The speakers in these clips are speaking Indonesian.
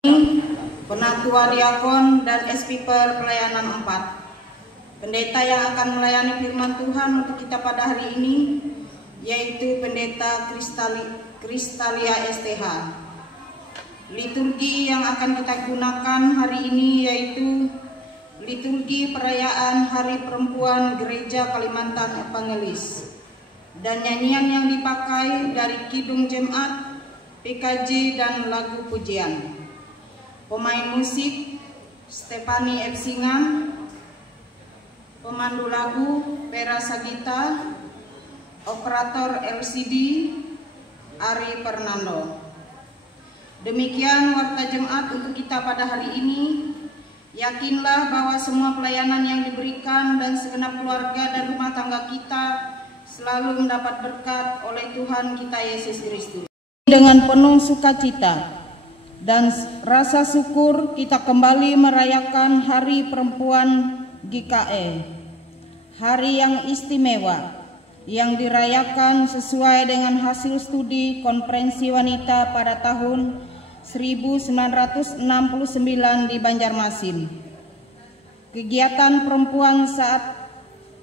Penatua Diakon dan SPiper Pelayanan 4. Pendeta yang akan melayani firman Tuhan untuk kita pada hari ini yaitu Pendeta Kristalia STH. Liturgi yang akan kita gunakan hari ini yaitu liturgi perayaan Hari Perempuan Gereja Kalimantan Evangelis. Dan nyanyian yang dipakai dari Kidung Jemaat, PKJ dan lagu pujian. Pemain musik Stefani F. Singan, pemandu lagu Pera Sagita, operator LCD Ari Fernando. Demikian warta jemaat untuk kita pada hari ini. Yakinlah bahwa semua pelayanan yang diberikan dan segenap keluarga dan rumah tangga kita selalu mendapat berkat oleh Tuhan kita Yesus Kristus. Dengan penuh sukacita dan rasa syukur kita kembali merayakan Hari Perempuan GKE, hari yang istimewa yang dirayakan sesuai dengan hasil studi konferensi wanita pada tahun 1969 di Banjarmasin. Kegiatan perempuan saat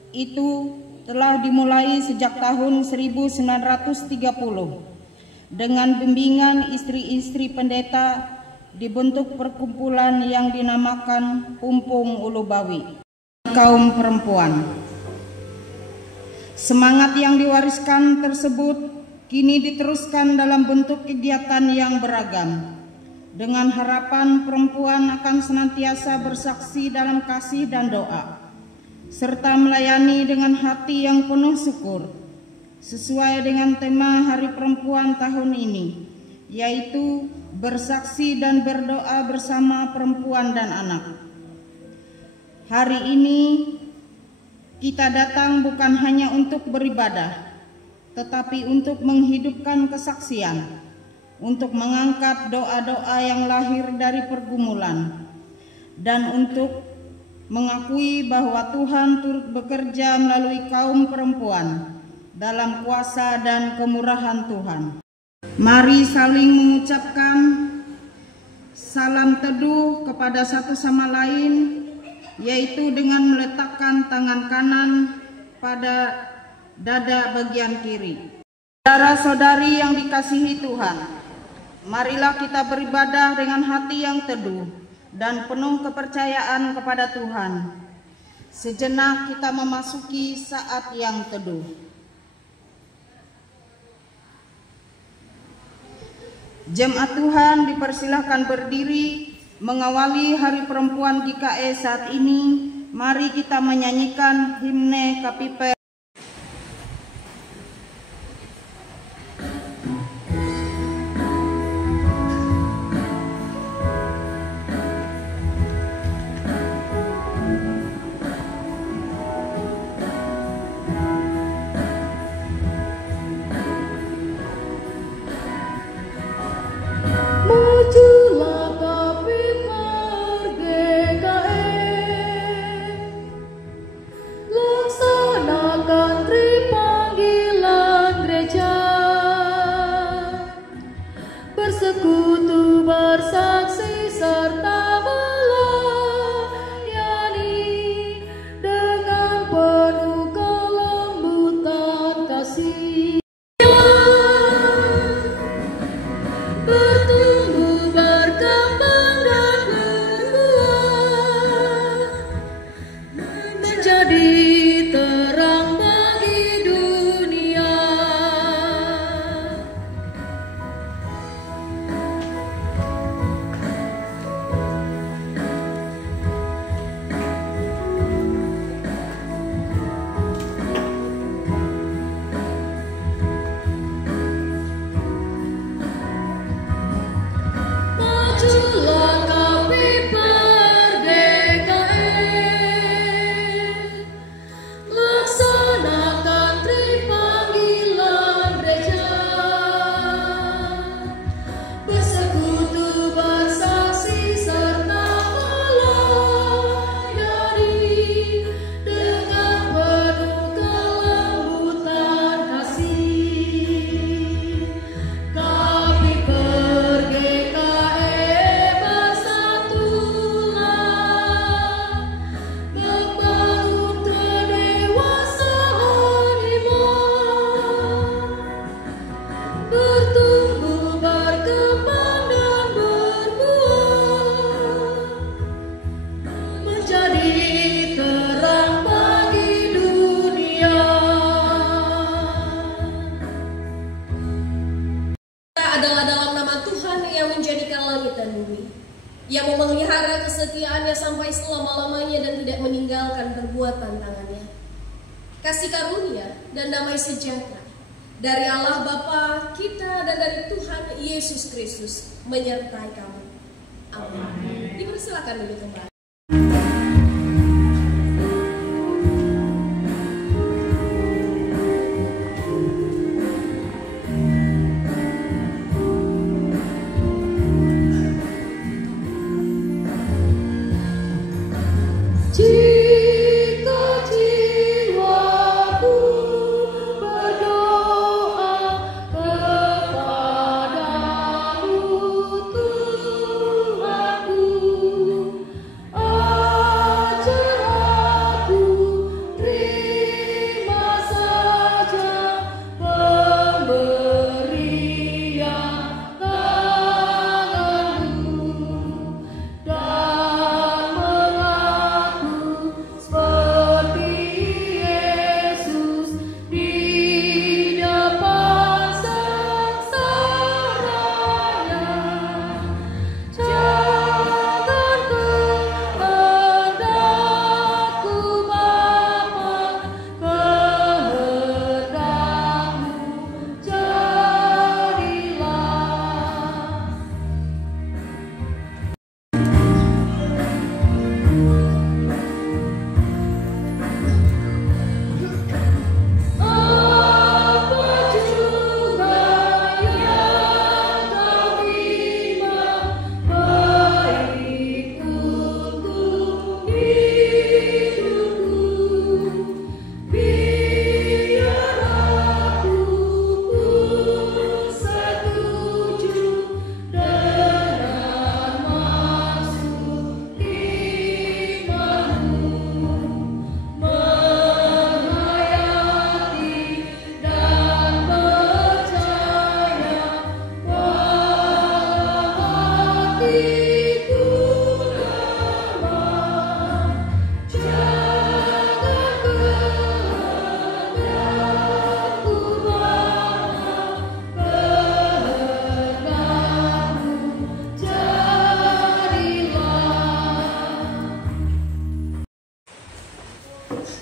itu telah dimulai sejak tahun 1930 dengan bimbingan istri-istri pendeta dibentuk perkumpulan yang dinamakan Pumpung Ulubawi kaum perempuan. Semangat yang diwariskan tersebut kini diteruskan dalam bentuk kegiatan yang beragam dengan harapan perempuan akan senantiasa bersaksi dalam kasih dan doa serta melayani dengan hati yang penuh syukur sesuai dengan tema Hari Perempuan tahun ini, yaitu bersaksi dan berdoa bersama perempuan dan anak. Hari ini kita datang bukan hanya untuk beribadah, tetapi untuk menghidupkan kesaksian, untuk mengangkat doa-doa yang lahir dari pergumulan, dan untuk mengakui bahwa Tuhan turut bekerja melalui kaum perempuan dalam kuasa dan kemurahan Tuhan. Mari saling mengucapkan salam teduh kepada satu sama lain, yaitu dengan meletakkan tangan kanan pada dada bagian kiri. Saudara-saudari yang dikasihi Tuhan, marilah kita beribadah dengan hati yang teduh dan penuh kepercayaan kepada Tuhan. Sejenak kita memasuki saat yang teduh. Jemaat Tuhan dipersilahkan berdiri mengawali Hari Perempuan GKE saat ini. Mari kita menyanyikan himne KPP. langit dan bumi. Ia memelihara kesetiaannya sampai selama-lamanya dan tidak meninggalkan perbuatan tangannya. Kasih karunia dan damai sejahtera dari Allah Bapa kita dan dari Tuhan Yesus Kristus menyertai kamu. Amin. Dipersilakan dulu kembali.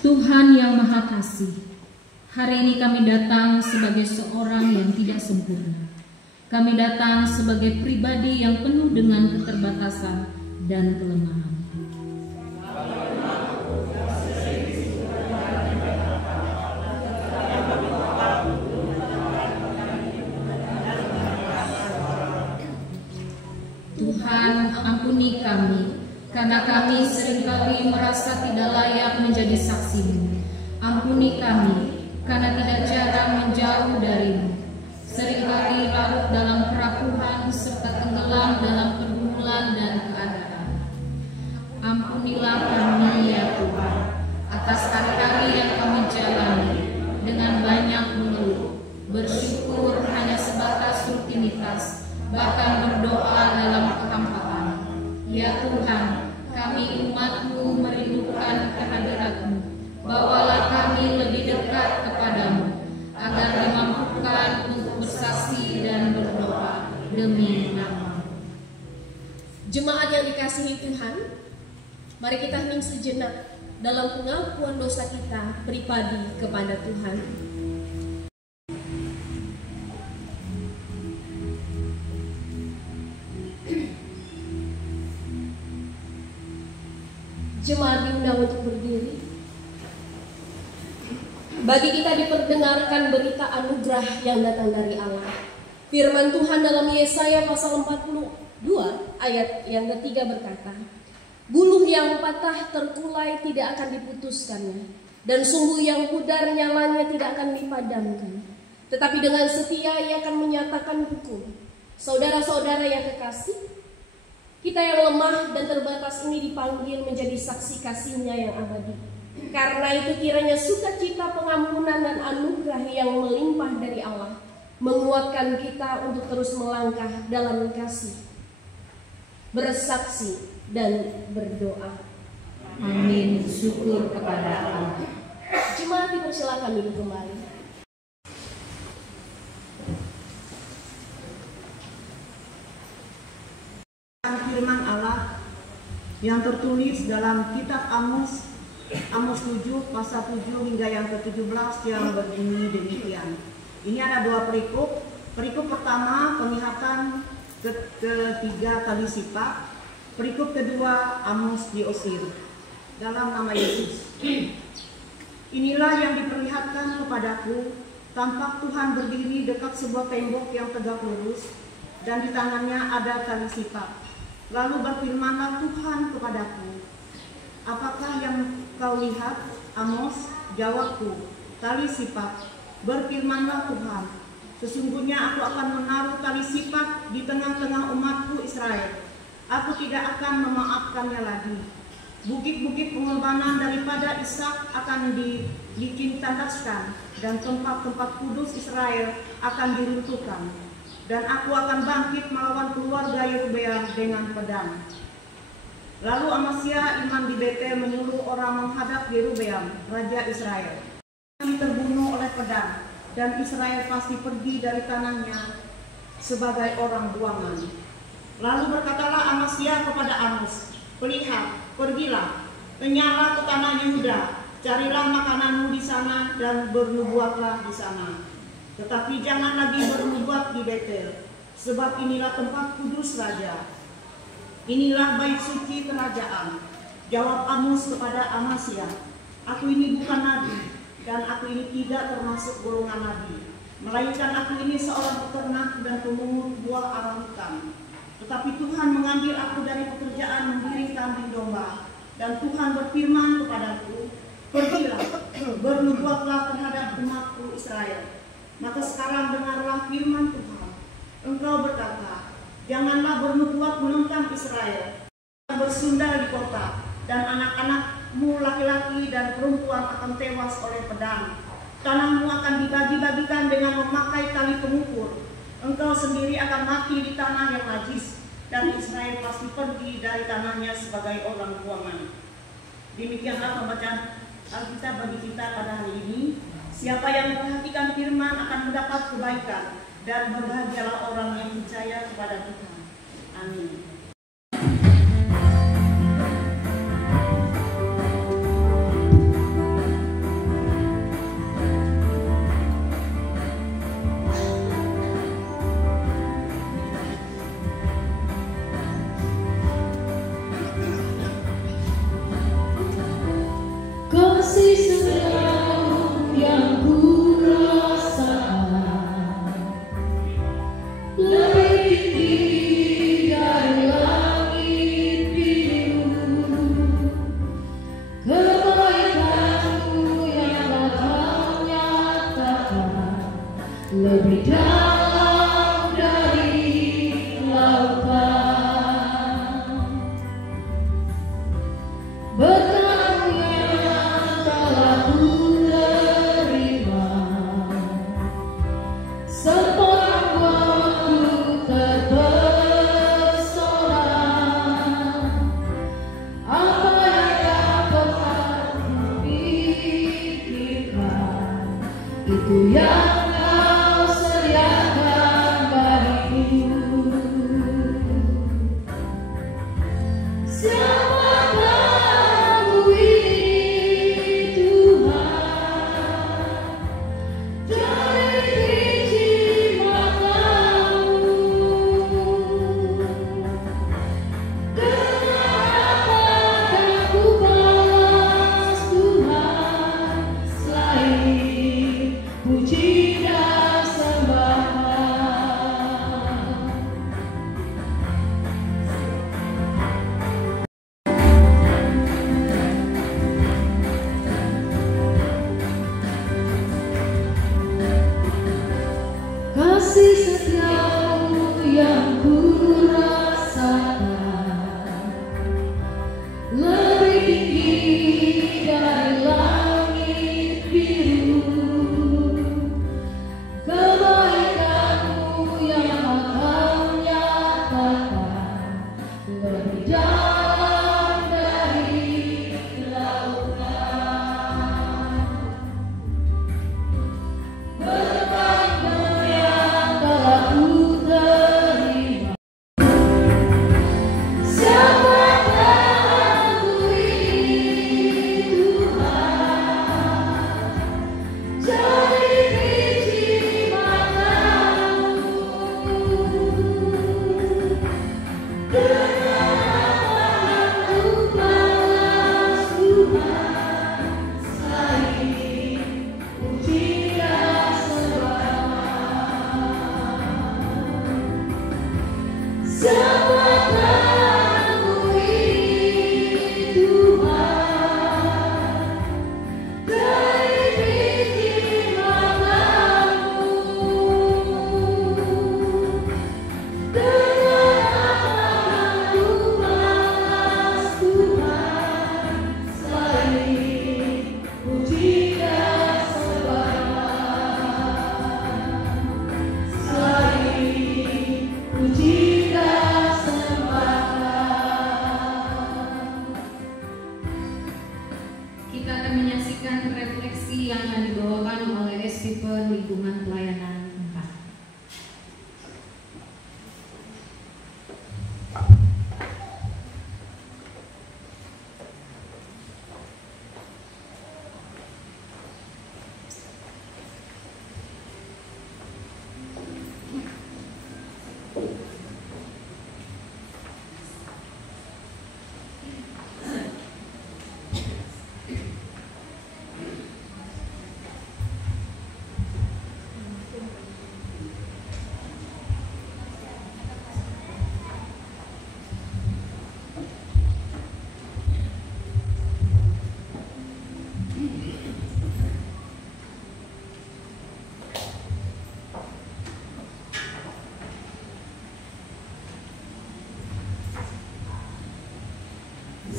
Tuhan yang Maha Kasih, hari ini kami datang sebagai seorang yang tidak sempurna. Kami datang sebagai pribadi yang penuh dengan keterbatasan dan kelemahan. Tuhan, ampuni kami, karena kami seringkali merasa tidak layak menjadi saksi-Mu. Ampuni kami, karena tidak jarang menjauh dari-Mu. Seringkali larut dalam kerapuhan serta tenggelam dalam pergumulan dan keadaan. Ampunilah kami ya Tuhan, atas hari-hari yang kami jalani dengan banyak mengeluh, bersyukur hanya sebatas rutinitas, bahkan berdoa dalam kehampaan. Ya Tuhan, kami umat-Mu merindukan kehadirat-Mu. Bawalah kami lebih dekat kepadamu, agar dimampukan untuk bersaksi dan berdoa demi nama-Mu. Jemaat yang dikasihi Tuhan, mari kita hening sejenak dalam pengakuan dosa kita pribadi kepada Tuhan. Jemaat diundang untuk berdiri. Bagi kita diperdengarkan berita anugerah yang datang dari Allah. Firman Tuhan dalam Yesaya pasal 42 ayat yang ketiga berkata, "Buluh yang patah terkulai tidak akan diputuskannya, dan sumbu yang pudar nyalanya tidak akan dipadamkan. Tetapi dengan setia ia akan menyatakan hukum." Saudara-saudara yang kekasih, kita yang lemah dan terbatas ini dipanggil menjadi saksi kasih-Nya yang abadi. Karena itu kiranya sukacita pengampunan dan anugerah yang melimpah dari Allah menguatkan kita untuk terus melangkah dalam kasih, bersaksi dan berdoa. Amin. Syukur kepada Allah. Jemaat dipersilakan duduk kembali. Firman Allah yang tertulis dalam kitab Amos 7 pasal 7 hingga yang ke-17 yang berbunyi demikian. Ini ada dua perikop. Perikop pertama penglihatan ketiga kali sifat. Perikop kedua Amos diusir dalam nama Yesus. Inilah yang diperlihatkan kepadaku, tampak Tuhan berdiri dekat sebuah tembok yang tegak lurus dan di tangannya ada tali sifat. Lalu berfirmanlah Tuhan kepadaku, apakah yang kau lihat, Amos? Jawabku, tali sifat. Berfirmanlah Tuhan, sesungguhnya aku akan menaruh tali sifat di tengah-tengah umatku Israel. Aku tidak akan memaafkannya lagi. Bukit-bukit pengorbanan daripada Ishak akan ditandaskan dan tempat-tempat kudus Israel akan diruntuhkan. Dan aku akan bangkit melawan keluarga Yerobeam dengan pedang. Lalu Amasya imam di Betel menyuruh orang menghadap Yerobeam, raja Israel. Kami terbunuh oleh pedang, dan Israel pasti pergi dari tanahnya sebagai orang buangan. Lalu berkatalah Amasya kepada Amos, pergilah, kenyalah ke tanah Yehuda, carilah makananmu di sana dan bernubuatlah di sana. Tetapi jangan lagi bernubuat di Betel, sebab inilah tempat kudus raja. Inilah bait suci kerajaan. Jawab Amos kepada Amasya, aku ini bukan nabi, dan aku ini tidak termasuk golongan nabi, melainkan aku ini seorang peternak dan pemungut buah ara hutan. Tetapi Tuhan mengambil aku dari pekerjaan menggiring kambing domba, dan Tuhan berfirman kepadaku, pergilah, bernubuatlah terhadap umatku Israel. Maka sekarang dengarlah firman Tuhan. Engkau berkata, janganlah bernubuat menentang Israel. Bersundal di kota, dan anak-anakmu laki-laki dan perempuan akan tewas oleh pedang. Tanahmu akan dibagi-bagikan dengan memakai tali pengukur. Engkau sendiri akan mati di tanah yang najis, dan Israel pasti pergi dari tanahnya sebagai orang buangan. Demikianlah pembacaan Alkitab bagi kita pada hari ini. Siapa yang memperhatikan firman akan mendapat kebaikan, dan berbahagialah orang yang percaya kepada Tuhan. Amin. Kasih setiamu yang ku rasakan lebih tinggi dari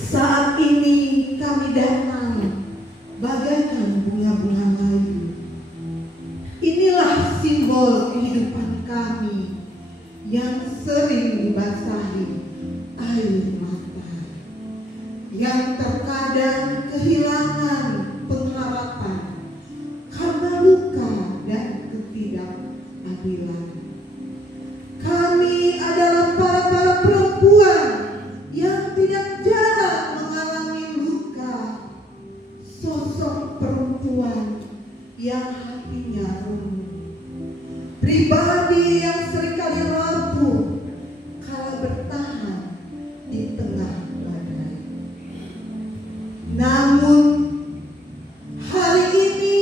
Saat ini kami datang bagaikan bunga-bunga layu. Inilah simbol kehidupan kami yang sering dibasahi air mata, yang terkadang kehilangan pengharapan karena luka dan ketidakadilan. Kami adalah para perempuan yang tidak jarang mengalami luka, sosok perempuan yang hatinya remuk, pribadi yang seringkali rapuh kala bertahan di tengah badai. Namun hari ini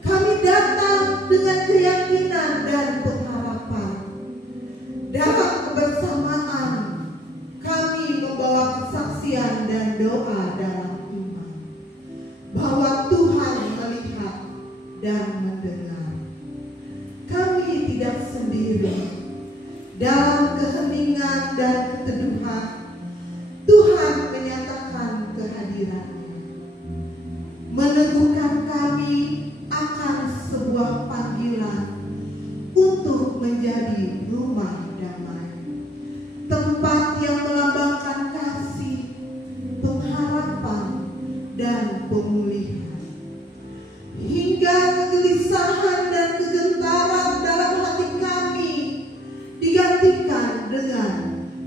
kami datang dengan keyakinan dan pengharapan. Dalam kebersamaan kami membawa kesaksian dan doa dalam iman bahwa Tuhan melihat dan mendengar. Kami tidak sendiri. Dalam keheningan dan keteduhan, Tuhan menyatakan kehadirannya, meneguhkan kami akan sebuah panggilan untuk menjadi rumah damai, tempat yang melambangkan kasih, pengharapan, dan pemulihan. Hingga kegelisahan dan kegentaran dalam hati kami digantikan dengan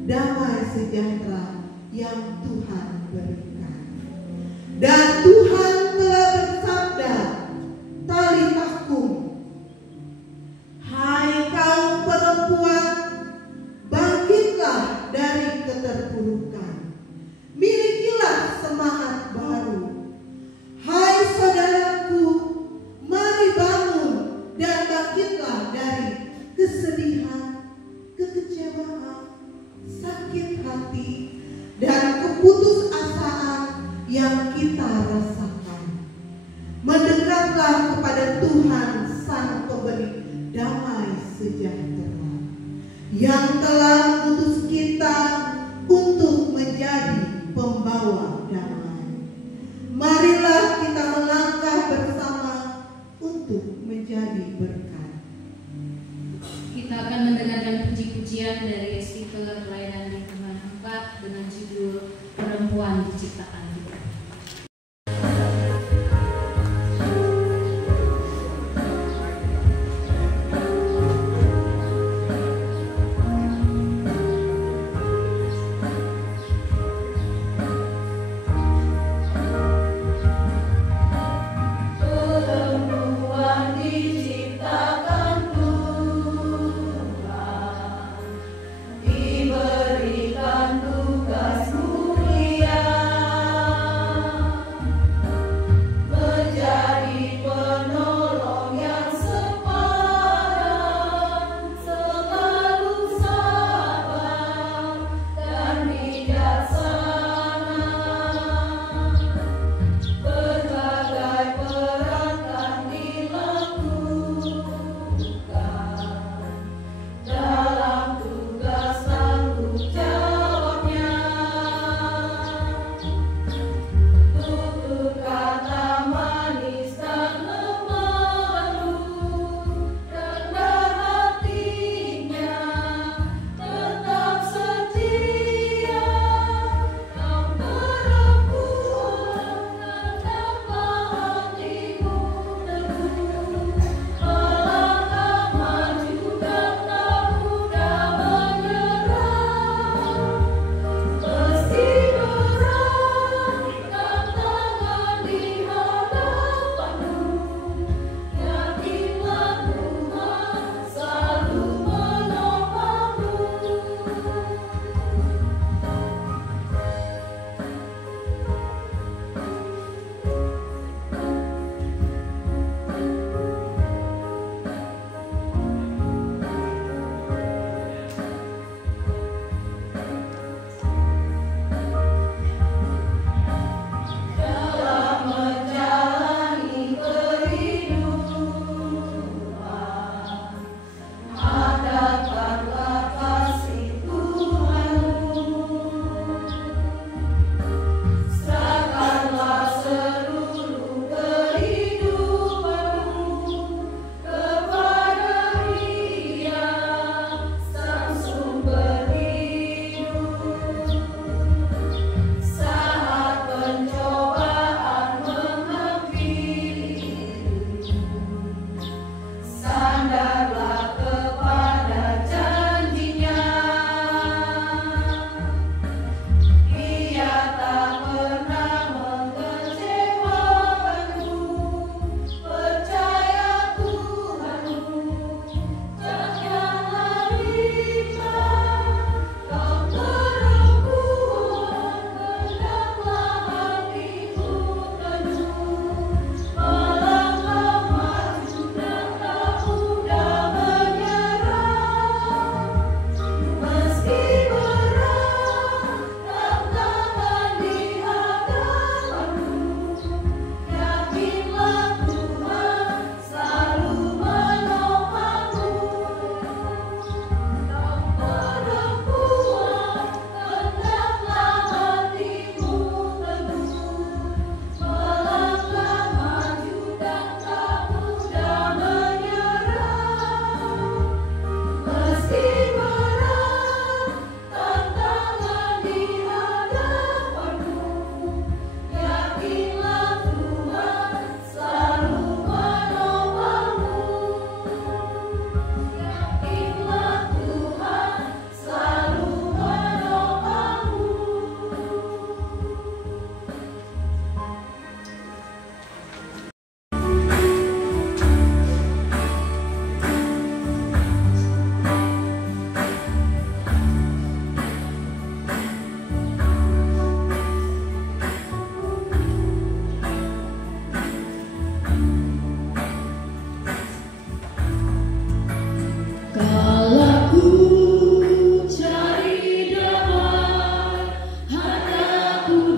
damai sejahtera yang Tuhan berikan. Dan Tuhan telah bersabda, "Talitakum, hai kaum perempuan, bangkitlah dari keterpurukan, milikilah semangat baru. Hai saudaraku, mari bangun dan bangkitlah dari kesedihan, kekecewaan, sakit hati, dan keputusasaan yang kita rasakan. Mendekatlah kepada Tuhan Sang Pemberi damai sejahtera, yang telah mengutus kita untuk menjadi pembawa damai. Marilah kita melangkah bersama untuk menjadi berkat." Kita akan mendengarkan puji-pujian dari speaker pelayanan di Tuhan 4 dengan judul Perempuan Diciptakan.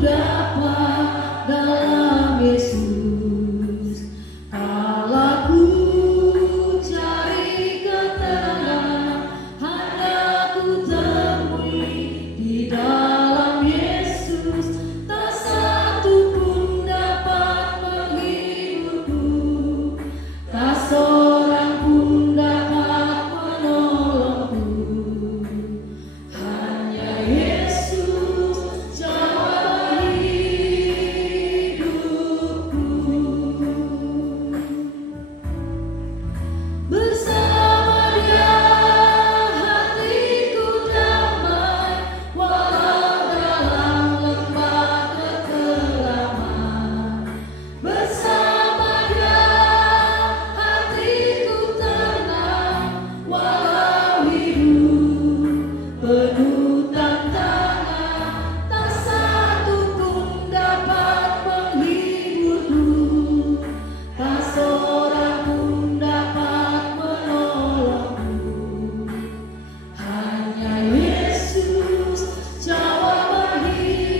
dapat dalam Yesus. Kalau ku cari ketenangan, hanya ku temui di dalam Yesus. Tak satu pun dapat menghiburku, tak seorang pun dapat menolongku. Hanya Yesus jawaban hidupku. Bersama Dia hatiku damai, walau dalam lembah kekelaman. Bersama Dia hatiku tenang, walau hidup penuh tantangan. Tak satu pun dapat menghiburku, tak seorang pun dapat menolongku. Hanya Yesus jawaban hidupku.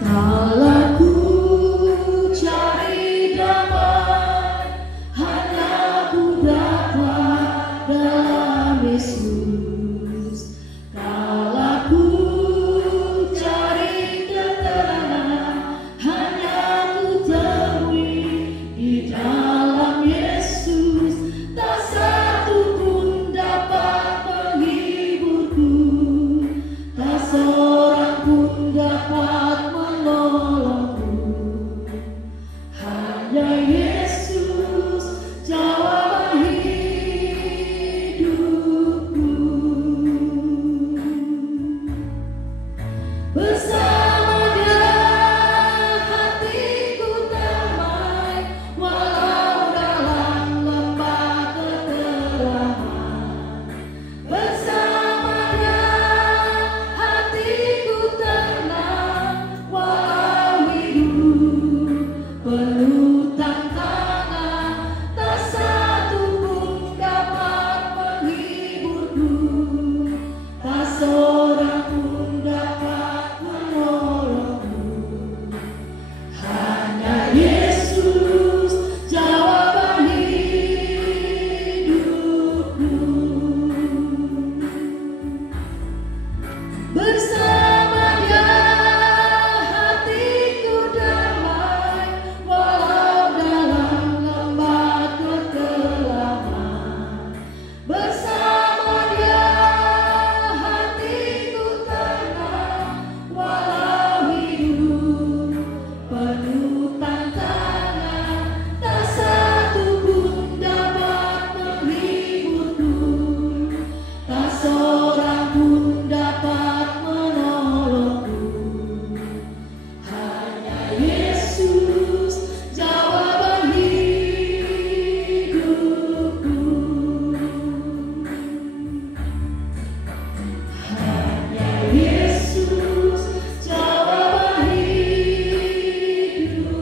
Kalau ku cari damai, hanya ku dapat dalam Yesus. Kalau ku cari ketenangan, hanya ku temui di dalam Yesus. Tak satu pun dapat menghiburku, tak seorang pun dapat menolongku. Hanya Yesus jawaban hidupku. Bersama Dia hatiku damai, walau dalam lembah kekelaman. Bersama Dia hatiku tenang, walau hidup penuh tantangan. Tak satu pun dapat menghiburku, tak seorang pun dapat menolongku. Hanya Yesus jawaban hidupku. Bersama Dia hatiku damai, walau dalam lembah kekelaman. Bersama Dia hatiku tenang, walau hidup penuh tantangan. Tak satu pun dapat menghiburku, tak seorang pun dapat menolongku. Hanya Yesus jawaban hidupku. Hanya Yesus jawaban hidupku.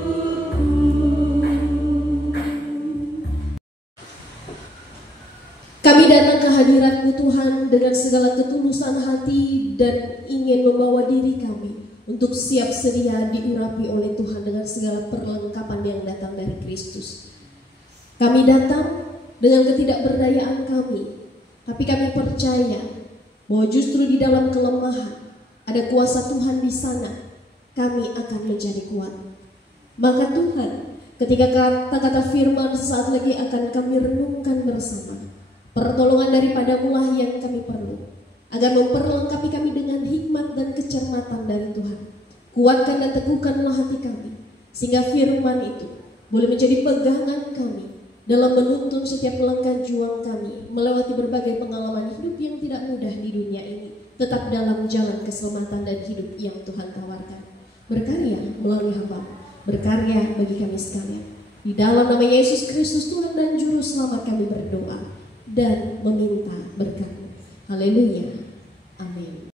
Kami datang ke hadirat-Mu Tuhan dengan segala ketulusan hati dan ingin membawa diri kami untuk siap sedia diurapi oleh Tuhan dengan segala perlengkapan yang datang dari Kristus. Kami datang dengan ketidakberdayaan kami, tapi kami percaya bahwa justru di dalam kelemahan ada kuasa Tuhan di sana. Kami akan menjadi kuat. Maka Tuhan, ketika kata-kata firman sesaat lagi akan kami renungkan bersama, pertolongan daripada-Mu lah yang kami perlu, agar memperlengkapi kami dengan hikmat dan kecermatan dari Tuhan. Kuatkan dan teguhkanlah hati kami, sehingga firman itu boleh menjadi pegangan kami dalam menuntun setiap langkah juang kami melewati berbagai pengalaman hidup yang tidak mudah di dunia ini, tetap dalam jalan keselamatan dan hidup yang Tuhan tawarkan. Berkarya melalui hamba, berkarya bagi kami sekalian. Di dalam nama Yesus Kristus Tuhan dan Juru Selamat kami berdoa. dan meminta berkat. Haleluya. Amin.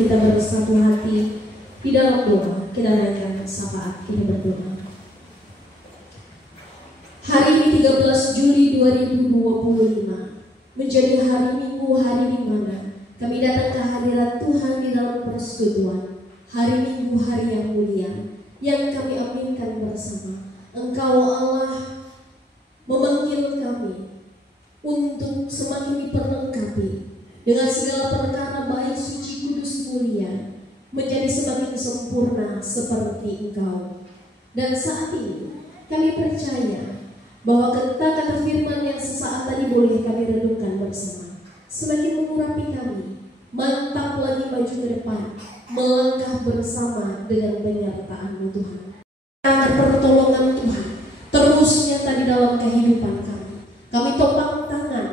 Kita bersatu hati di dalam doa, kita naikkan syafaat, kita berdoa. Hari ini 13 Juli 2025 menjadi hari Minggu, hari di mana kami datang ke hadirat Tuhan di dalam persekutuan. Hari Minggu, hari yang mulia yang kami aminkan bersama. Engkau Allah memanggil kami untuk semakin diperlengkapi dengan segala perkara baik, suci, kudus, mulia, menjadi semakin sempurna seperti Engkau. Dan saat ini kami percaya bahwa kata-kata firman yang sesaat tadi boleh kami renungkan bersama semakin mengurapi kami, mantap lagi maju ke depan, melangkah bersama dengan penyertaan-Mu Tuhan. Karena pertolongan Tuhan terus nyata di dalam kehidupan kami. Kami topang tangan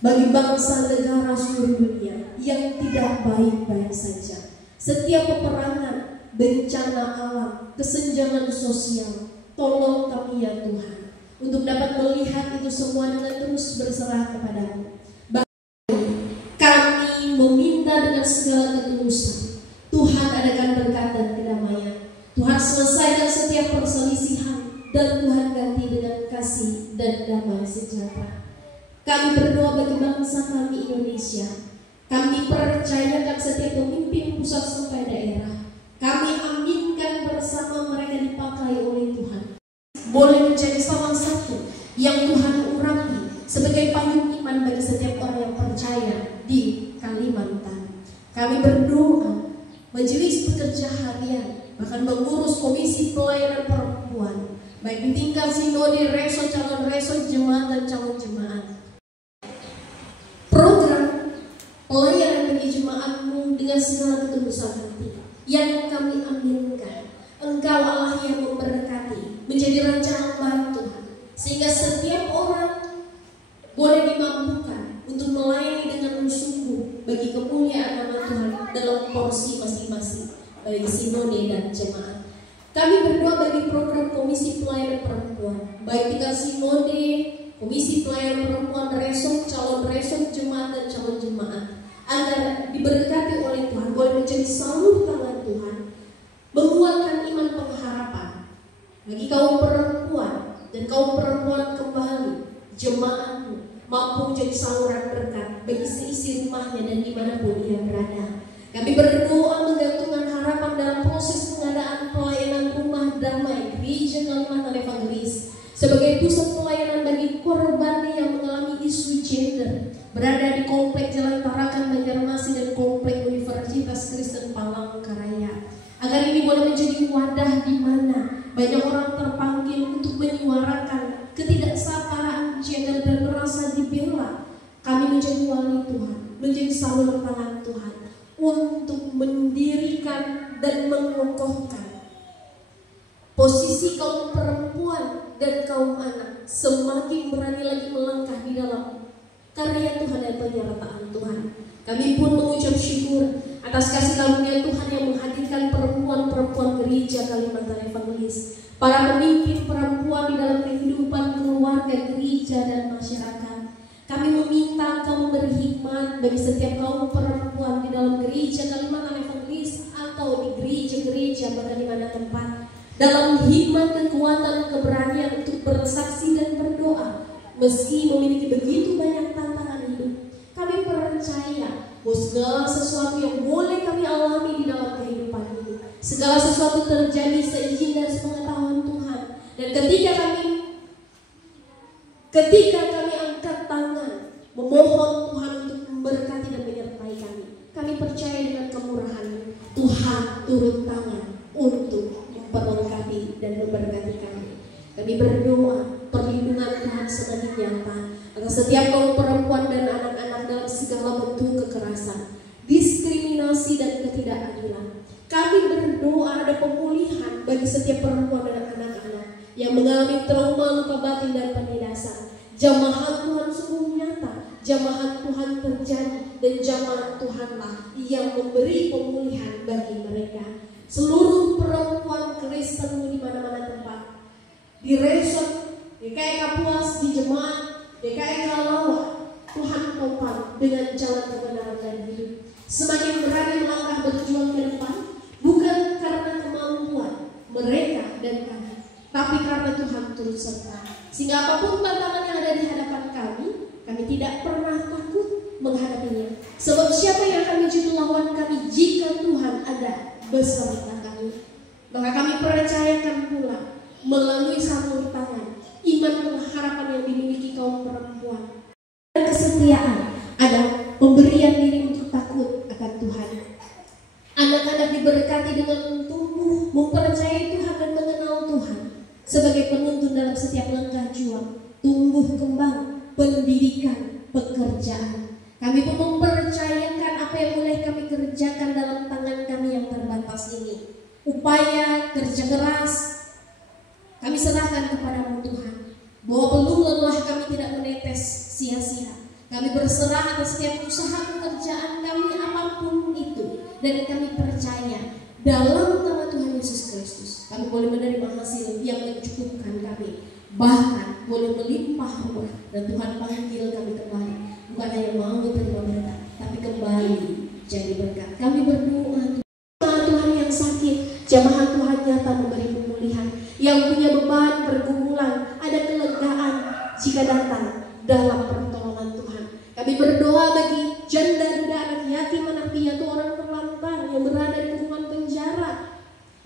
bagi bangsa negara seluruh dunia yang tidak baik-baik saja. Setiap peperangan, bencana alam, kesenjangan sosial, tolong kami ya Tuhan, untuk dapat melihat itu semua dengan terus berserah kepadamu. Kami meminta dengan segala ketulusan, dan Tuhan ganti dengan kasih dan damai sejahtera. Kami berdoa bagi bangsa kami Indonesia. Kami percayakan setiap pemimpin pusat sampai daerah. Kami aminkan bersama mereka dipakai oleh Tuhan. Boleh menjadi salah satu yang Tuhan urapi sebagai payung iman bagi setiap orang yang percaya di Kalimantan. Kami berdoa majelis pekerja harian, bahkan mengurus komisi pelayanan perempuan, baik di tingkat sinode, reso, calon reso, jemaat dan calon jemaat. Program pelayanan bagi jemaatmu dengan segala ketulusan hati yang kami aminkan. Engkau Allah yang memberkati, menjadi rancangan baik Tuhan, sehingga setiap orang boleh dimampukan untuk melayani dengan sungguh bagi kemuliaan nama Tuhan dalam porsi masing-masing, bagi sinode dan jemaat. Kami berdoa bagi program komisi pelayanan perempuan, baik tingkat sinode, komisi pelayanan perempuan, resok, calon resok, jemaat dan calon jemaat, agar diberkati oleh Tuhan, boleh menjadi salur tangan Tuhan, menguatkan iman pengharapan bagi kaum perempuan dan kaum perempuan kembali jemaatmu mampu menjadi saluran berkat bagi seisi rumahnya dan dimanapun ia berada. Kami berdoa menggantungkan harapan dalam proses pengadaan pelayanan rumah damai Gereja Kalimantan Evangelis sebagai pusat pelayanan bagi korban yang mengalami isu gender, berada di Komplek Jalan Tarakan Banjarmasin dan Komplek Universitas Kristen Palangkaraya. Agar ini boleh menjadi wadah di mana banyak orang terpanggil untuk menyuarakan ketidaksetaraan gender dan merasa dibela. Kami menjadi wali Tuhan, menjadi salur tangan Tuhan untuk mendirikan dan mengokohkan posisi kaum perempuan dan kaum anak semakin berani lagi melangkah di dalam karya Tuhan dan penyertaan Tuhan. Kami pun mengucap syukur atas kasih karunia Tuhan yang menghadirkan perempuan-perempuan Gereja Kalimantan Evangelis, para pemimpin perempuan di dalam kehidupan keluarga, gereja dan masyarakat. Kami meminta Engkau memberi hikmat bagi setiap kaum perempuan di dalam Gereja Kalimantan Evangelis atau di gereja-gereja bahkan di mana tempat, dalam hikmat, kekuatan, keberanian untuk bersaksi dan berdoa meski memiliki begitu banyak tantangan hidup. Kami percaya bahwa segala sesuatu yang boleh kami alami di dalam kehidupan ini, segala sesuatu terjadi seizin dan sepengetahuan Tuhan. Dan ketika kami angkat tangan memohon Tuhan untuk memberkati dan menyertai kami percaya dengan kemurahan Tuhan turun tangan untuk memperlengkapi dan memberkati kami. Kami berdoa perlindungan Tuhan semakin nyata atas setiap kaum perempuan dan anak-anak dalam segala bentuk kekerasan, diskriminasi dan ketidakadilan. Kami berdoa ada pemulihan bagi setiap perempuan dan anak-anak yang mengalami trauma, luka batin dan penindasan. Jamahan Tuhan sungguh nyata, jamahan Tuhan terjadi, dan jamahan Tuhanlah yang memberi pemulihan bagi mereka. Seluruh perempuan Kristen di mana-mana tempat, di resort, DKI Kapuas, di jemaat, DKI Kalawa, Tuhan topang dengan jalan kebenaran dan hidup. Semakin berani melangkah berjuang ke depan, bukan karena kemampuan mereka dan kami, tapi karena Tuhan turut serta. Sehingga apapun tantangan yang ada di hadapan kami tidak pernah takut menghadapinya. Sebab siapa yang akan menjadi lawan kami jika Tuhan ada beserta kami? Maka kami percayakan pula melalui salur tangan iman pengharapan yang dimiliki kaum perempuan dan kesetiaan ada pemberian diri untuk takut akan Tuhan. Anak-anak diberkati dengan tumbuh mempercayai Tuhan dan mengenal Tuhan sebagai penuntun dalam setiap langkah juang, tumbuh kembang, pendidikan, pekerjaan. Kami pun mempercayakan apa yang mulai kami kerjakan dalam tangan kami yang terbatas ini. Upaya, kerja keras, kami serahkan kepada Tuhan. Bahwa penuh lelah kami tidak menetes sia-sia. Kami berserah atas setiap usaha pekerjaan kami apapun itu. Dan kami percaya dalam nama Tuhan Yesus Kristus kami boleh menerima hasil yang mencukupkan kami, bahkan boleh melimpah ruah. Dan Tuhan panggil kami kembali, bukan hanya mau menerima berkat, tapi kembali jadi berkat. Kami berdoa Tuhan yang sakit, jamahan Tuhan nyata memberi pemulihan, yang punya beban bergumul dalam pertolongan Tuhan. Kami berdoa bagi janda duda, anak yatim, anak piatu, orang terlantar yang berada di kurungan penjara.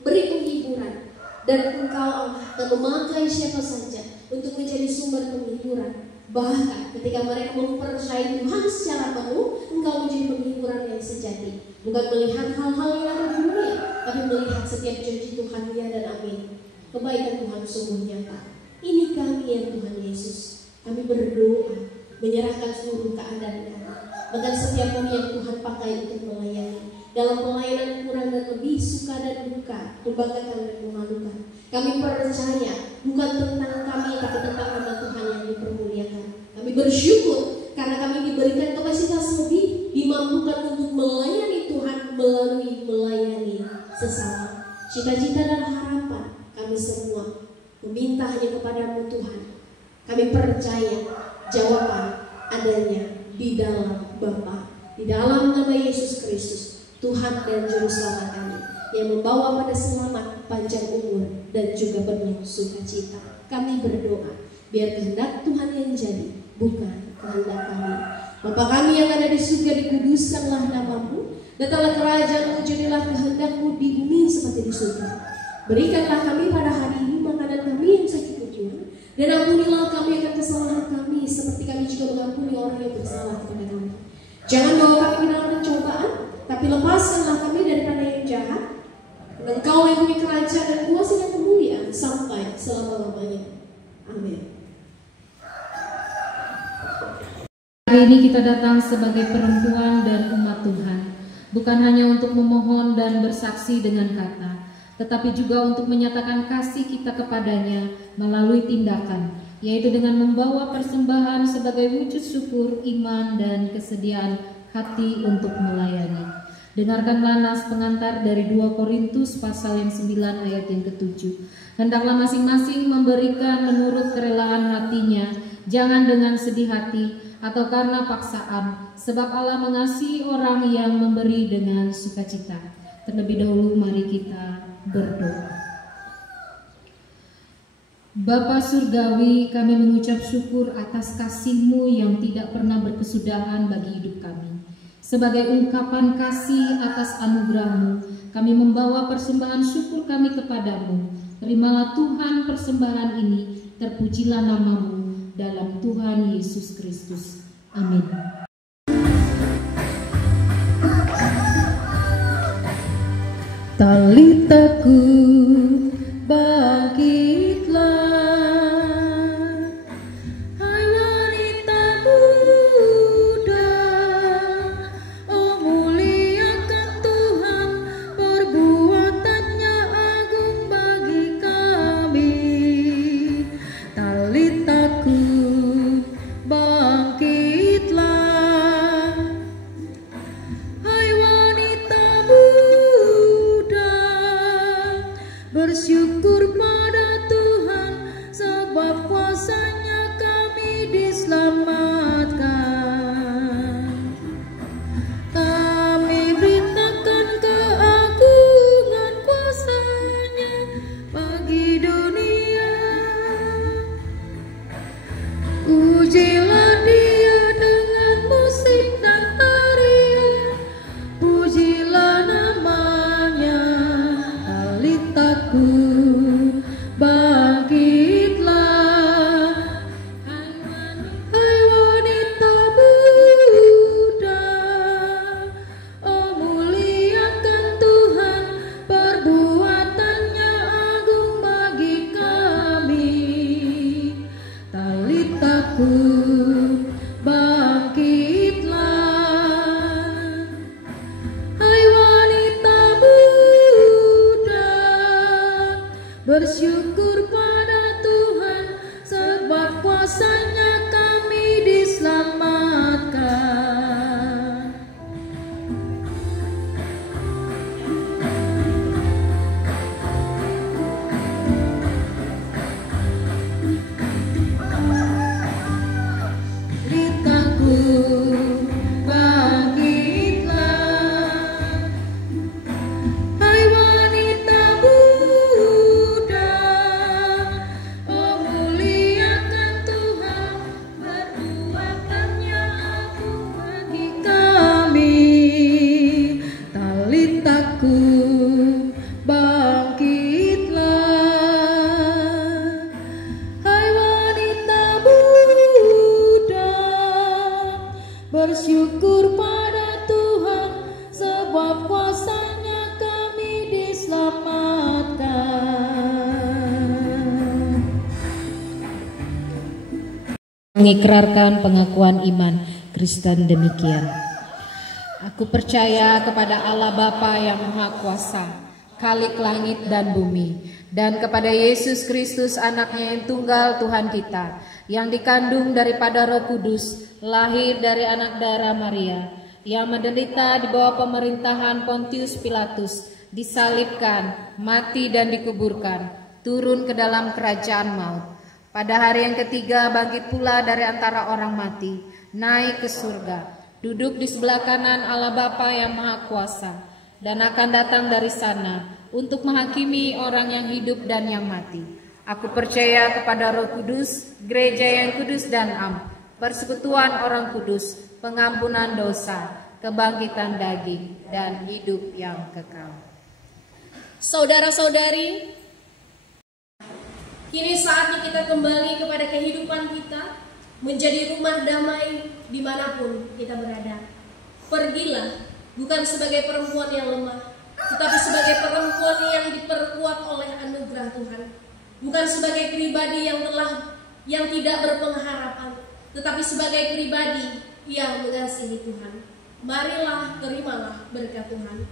Beri penghiburan, dan Engkau Allah akan memakai siapa saja untuk menjadi sumber penghiburan. Bahkan ketika mereka mempercayai Tuhan secara penuh, Engkau menjadi penghiburan yang sejati. Bukan melihat hal-hal yang ada di dunia, tapi melihat setiap janji Tuhan ya dan amin. Kebaikan Tuhan sungguh nyata. Ini kami ya Tuhan Yesus. Kami berdoa, menyerahkan seluruh keadaan kami. Bahkan setiap kami yang Tuhan pakai untuk melayani. Dalam pelayanan kurang dan lebih, suka dan duka, membanggakan dan memalukan. Kami percaya bukan tentang kami, tapi tentang nama Tuhan yang dipermuliakan. Kami bersyukur karena kami diberikan kapasitas lebih, dimampukan untuk melayani Tuhan melalui melayani sesama. Cita-cita dan harapan kami semua meminta hanya kepadamu Tuhan. Kami percaya jawaban adanya di dalam Bapa, di dalam nama Yesus Kristus, Tuhan dan Juru Selamat kami, yang membawa pada selamat, panjang umur, dan juga penuh sukacita. Kami berdoa, biar kehendak Tuhan yang jadi, bukan kehendak kami. Bapa kami yang ada di surga, dikuduskanlah namamu, datanglah kerajaan-Mu, jadilah kehendak-Mu di bumi seperti di surga. Berikanlah kami pada hari ini makanan kami yang secukupnya, dan ampunilah kami akan kesalahan kami, seperti kami juga mengampuni orang yang bersalah kepada kami. Jangan bawa kami ke dalam pencobaan, tapi lepaskanlah kami daripada yang jahat. Engkau yang punya kerajaan dan kuasa dan kemuliaan sampai selama-lamanya. Amin. Hari ini kita datang sebagai perempuan dan umat Tuhan, bukan hanya untuk memohon dan bersaksi dengan kata, tetapi juga untuk menyatakan kasih kita kepadanya melalui tindakan, yaitu dengan membawa persembahan sebagai wujud syukur, iman, dan kesediaan hati untuk melayani. Dengarkanlah nas pengantar dari 2 Korintus pasal yang 9 ayat yang ke-7. Hendaklah masing-masing memberikan menurut kerelaan hatinya, jangan dengan sedih hati atau karena paksaan, sebab Allah mengasihi orang yang memberi dengan sukacita. Terlebih dahulu mari kita berdoa. Bapa Surgawi, kami mengucap syukur atas kasih-Mu yang tidak pernah berkesudahan bagi hidup kami. Sebagai ungkapan kasih atas anugerah-Mu, kami membawa persembahan syukur kami kepadamu. Terimalah Tuhan persembahan ini, terpujilah nama-Mu dalam Tuhan Yesus Kristus. Amin. Talitaku bangkitlah, hai wanita muda, oh muliakan Tuhan, perbuatannya agung bagi kami. Talitaku bangkitlah, hai wanita muda, bersyukur pada Tuhan, sebab kuasanya kami diselamatkan. Kami beritakan keagungan kuasanya bagi dunia. Pujilah Dia dengan musik dan tarian, pujilah namanya. Talitaku bangkitlah, hai wanita muda, oh muliakan Tuhan, perbuatannya agung bagi kami. Talitaku bangkitlah, hai wanita muda, bersyukur pada Tuhan, sebab kuasanya kami diselamatkan. Talitaku bangkitlah, hai wanita muda, mengikrarkan pengakuan iman Kristen demikian. Aku percaya kepada Allah Bapa yang Maha Kuasa, Khalik langit dan bumi, dan kepada Yesus Kristus anaknya yang tunggal Tuhan kita, yang dikandung daripada Roh Kudus, lahir dari anak darah Maria, yang menderita di bawah pemerintahan Pontius Pilatus, disalibkan, mati dan dikuburkan, turun ke dalam kerajaan maut. Pada hari yang ketiga bangkit pula dari antara orang mati, naik ke surga, duduk di sebelah kanan Allah Bapa yang Maha Kuasa, dan akan datang dari sana untuk menghakimi orang yang hidup dan yang mati. Aku percaya kepada Roh Kudus, gereja yang kudus dan am, persekutuan orang kudus, pengampunan dosa, kebangkitan daging, dan hidup yang kekal. Saudara-saudari, kini saatnya kita kembali kepada kehidupan kita, menjadi rumah damai dimanapun kita berada. Pergilah bukan sebagai perempuan yang lemah, tetapi sebagai perempuan yang diperkuat oleh anugerah Tuhan. Bukan sebagai pribadi yang tidak berpengharapan, tetapi sebagai pribadi yang mengasihi Tuhan. Marilah, terimalah berkat Tuhan.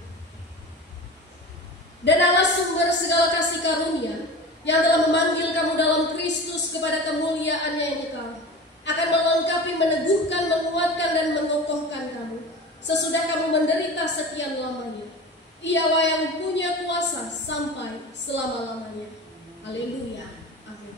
Dan Allah sumber segala kasih karunia, yang telah memanggil kamu dalam Kristus kepada kemuliaannya yang kekal, akan melengkapi, meneguhkan, menguatkan, dan mengokohkan kamu sesudah kamu menderita sekian lamanya. Ialah yang punya kuasa sampai selama-lamanya. Haleluya. Amin.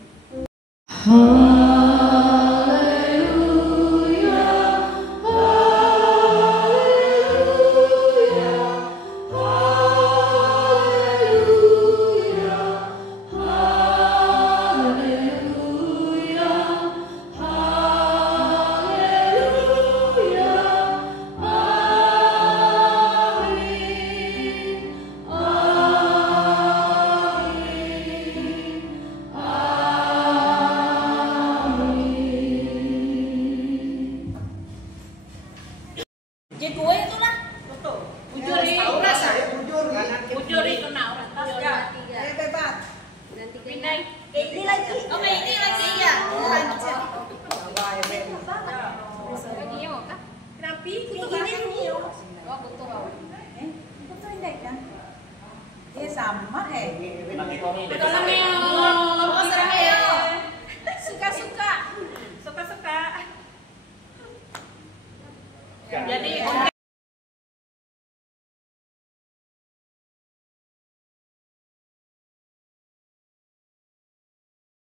Jadi